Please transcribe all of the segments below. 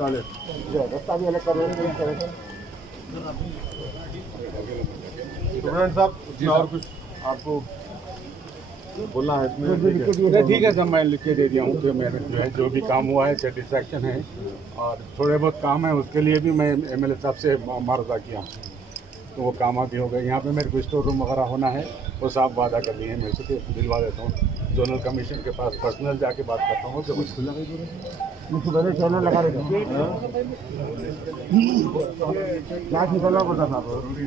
रास्ता भी अलग कर रहे हैं। स्टूडेंट साहब और कुछ आपको बोलना है इसमें? ठीक है सर, मैं लिख के दे दिया हूँ कि मेरे जो है जो भी काम हुआ है सेटिस्फैक्शन है, और थोड़े बहुत काम है उसके लिए भी मैं एमएलए साहब से मार्जा किया, तो वो काम भी हो गए। यहाँ पे मेरे को स्टोर रूम वगैरह होना है, वो साफ वादा कर लिए हैं, मैं से दिलवा देता हूँ। जोनल कमीशन के पास पर्सनल जाके बात करता हूँ कि कुछ खुला नहीं चैनल लगा रहे थे, ग्लास निकलना पड़ता था,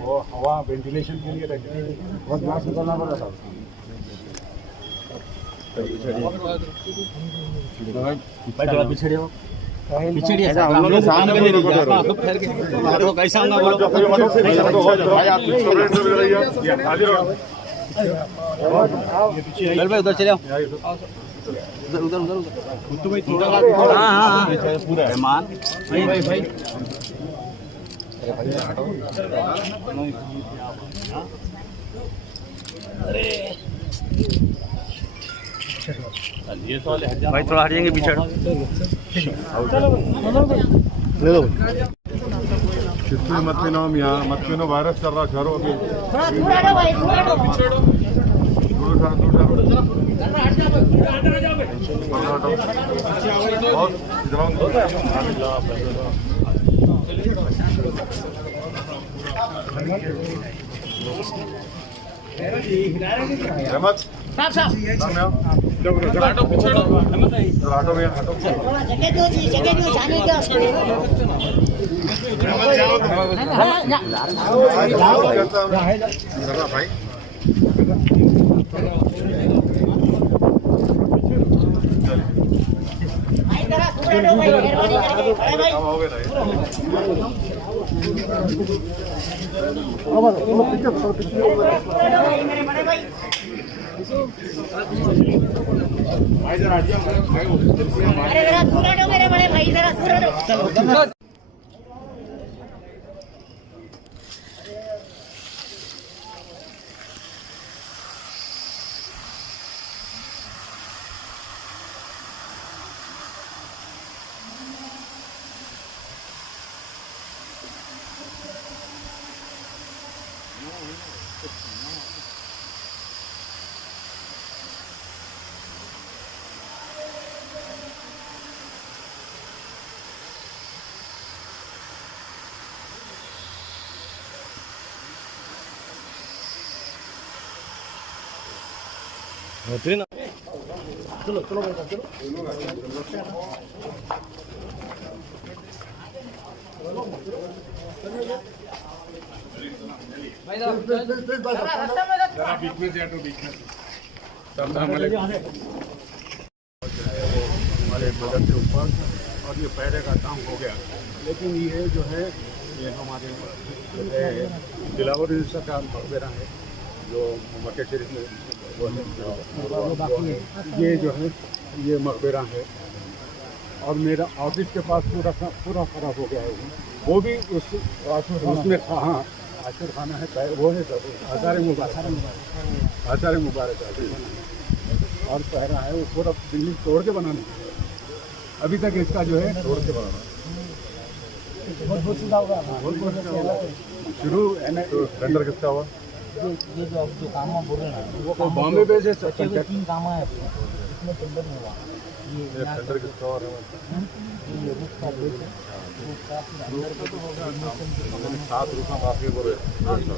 वो हवा वेंटिलेशन के लिए रखी है, बहुत ग्लास निकलना पड़ता था। पिछड़ी ऐसा हम लोग सामने नहीं दिखा आप ठहर के तो कैसा होगा बोलो चल भाई उधर चले आओ उधर उधर उधर तो भाई थोड़ा हां पूरा मेहमान भाई भाई अरे ये तो भाई थोड़ा हट जाएंगे पीछे चित्तूर मत्तिनो वायरस चल रहा शहरों में। मेरे बड़े भाई जरा होते ना चलो चलो भाई चलो हमारे बजट के ऊपर, और ये पहले का काम हो गया, लेकिन ये जो है ये हमारे दिलावर का मकबरा है जो मक्के शरीफ में वो है, ये जो है ये मकबरा है, और मेरा ऑफिस के पास पूरा खराब हो गया है, वो भी उसमें हाँ आशिर खाना है, वो है आचार्य मुबारक और पहरा है, वो पूरा बिल्डिंग तोड़ के बनाना है। अभी तक इसका जो है तोड़ के बनाना बहुत सीधा होगा। शुरू टेंडर किसका हुआ? ये जो काम आप बोल रहे हैं वो बॉम्बे पे से 3 काम है, इसमें टेंडर नहीं हुआ। ये टेंडर किसका हुआ? ये रूफ का बेच है, रूफ का अंदर का तो होगा 7 रुपये बाकी बोल रहे,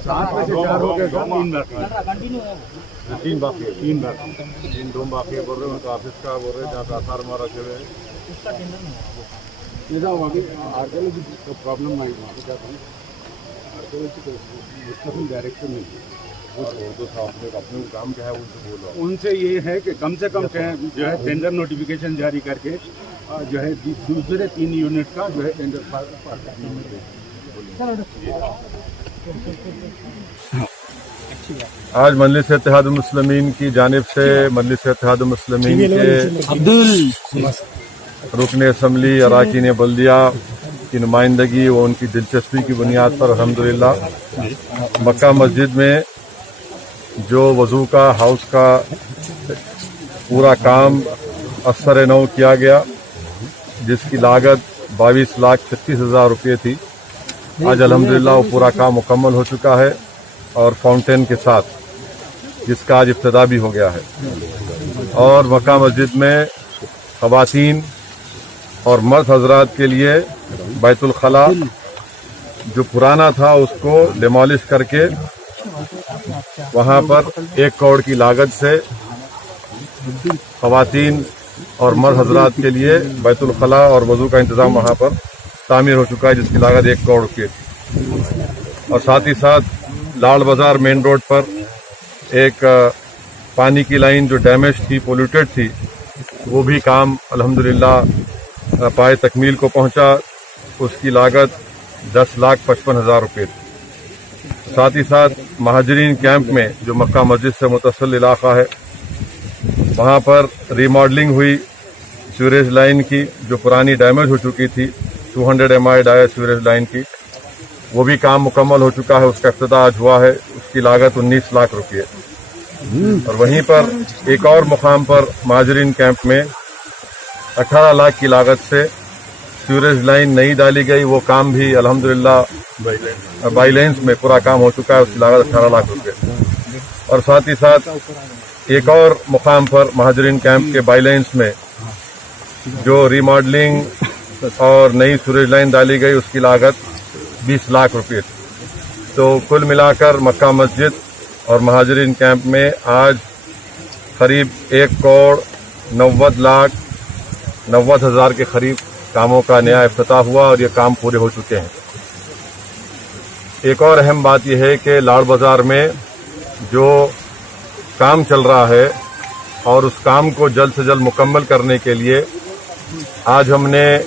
7 में से 4 हो गए, 3 बाकी कंटिन्यू है। 3 बाकी है, 3 बाकी 3 रूम बाकी बोल रहे, उनका ऑफिस का बोल रहे, जहाँ का आसार मारा चले उसका टेंडर नहीं हुआ। जैसा अभी आर्कियोलॉजी का प्रॉब्लम नहीं वहाँ पे जाता हूँ, आर्कियोलॉजी को मुस्तकिल डायरेक्शन नहीं है, वो तो अपने काम क्या है उनसे बोल रहा हूँ। उनसे ये है कि कम से कम जो है टेंडर नोटिफिकेशन जारी करके जो है दूसरे 3 यूनिट का जो है टेंडर पास करने में आज मजलिस इत्तेहाद मुस्लिमीन की जानिब से मजलिस इत्तेहाद मुस्लिमीन के रुकन असम्बली अरकान बल्दिया की नुमाइंदगी व उनकी दिलचस्पी की बुनियाद पर अल्हम्दुलिल्लाह मक्का मस्जिद में जो वज़ू का हाउस का पूरा काम असर नौ किया गया, जिसकी लागत 22,36,000 रुपये थी। आज अल्हम्दुलिल्लाह वो पूरा काम मुकम्मल हो चुका है और फाउंटेन के साथ जिसका आज इब्तिदा भी हो गया है। और मक्का मस्जिद में ख़वातीन और मर्द हजरात के लिए बैतुल खला जो पुराना था उसको डिमोलिश करके वहाँ पर 1 करोड़ की लागत से ख़वातीन और मर्द हजरात के लिए बैतुल खला और वजू का इंतज़ाम वहाँ पर तामीर हो चुका है, जिसकी लागत 1 करोड़ रुपये थी। और साथ ही साथ लाल बाजार मेन रोड पर एक पानी की लाइन जो डैमेज थी, पोल्यूटेड थी, वो भी काम अल्हम्दुलिल्लाह पाए तकमील को पहुंचा। उसकी लागत 10,55,000 रुपये थी। साथ ही साथ महाजरीन कैंप में जो मक्का मस्जिद से मुतसिल इलाका है वहाँ पर रीमॉडलिंग हुई सीवरेज लाइन की जो पुरानी डैमेज हो चुकी थी, 200 MI डाया सीवरेज लाइन की, वो भी काम मुकम्मल हो चुका है। उसका इफ्तिताह आज हुआ है। उसकी लागत 19 लाख रुपये। और वहीं पर एक और मुकाम पर महाजरीन कैंप में 18 लाख की लागत से सीवरेज लाइन नई डाली गई। वो काम भी अल्हम्दुलिल्लाह बाईलेंस में पूरा काम हो चुका है। उसकी लागत 18 लाख रुपये। और साथ ही साथ एक और मुकाम पर महाजरीन कैंप के बाईलेंस में जो रीमॉडलिंग और नई सीवरेज लाइन डाली गई उसकी लागत 20 लाख रुपये थी। तो कुल मिलाकर मक्का मस्जिद और महाजरीन कैंप में आज करीब 1,90,90,000 के करीब कामों का नया इफ्तिताह हुआ और ये काम पूरे हो चुके हैं। एक और अहम बात यह है कि लाड़ बाजार में जो काम चल रहा है और उस काम को जल्द से जल्द मुकम्मल करने के लिए आज हमने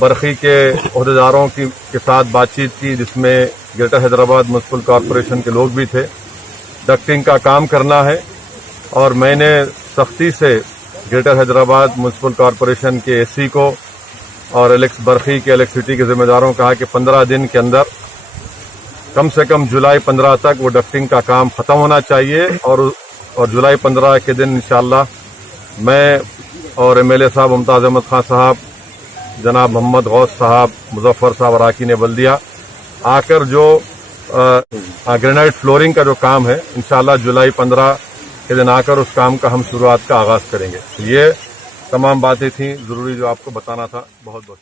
बरखी के ओहदेदारों के साथ बातचीत की, जिसमें ग्रेटर हैदराबाद म्युनिसिपल कॉरपोरेशन के लोग भी थे। डक्टिंग का काम करना है और मैंने सख्ती से ग्रेटर हैदराबाद म्युनिसिपल कॉरपोरेशन के एससी को और बरखी के इलेक्ट्रिसिटी के जिम्मेदारों को कहा कि 15 दिन के अंदर कम से कम जुलाई 15 तक वो डक्टिंग का काम खत्म होना चाहिए। और जुलाई 15 के दिन इंशाअल्लाह मैं और MLA साहब मुमताज़ अहमद खान साहब, जनाब मोहम्मद गौस साहब, मुजफ्फर साहब अराकीन बल्दिया आकर जो ग्रेनाइट फ्लोरिंग का जो काम है इंशाअल्लाह जुलाई 15 के दिन आकर उस काम का हम शुरुआत का आगाज़ करेंगे। तो ये तमाम बातें थी ज़रूरी जो आपको बताना था। बहुत बहुत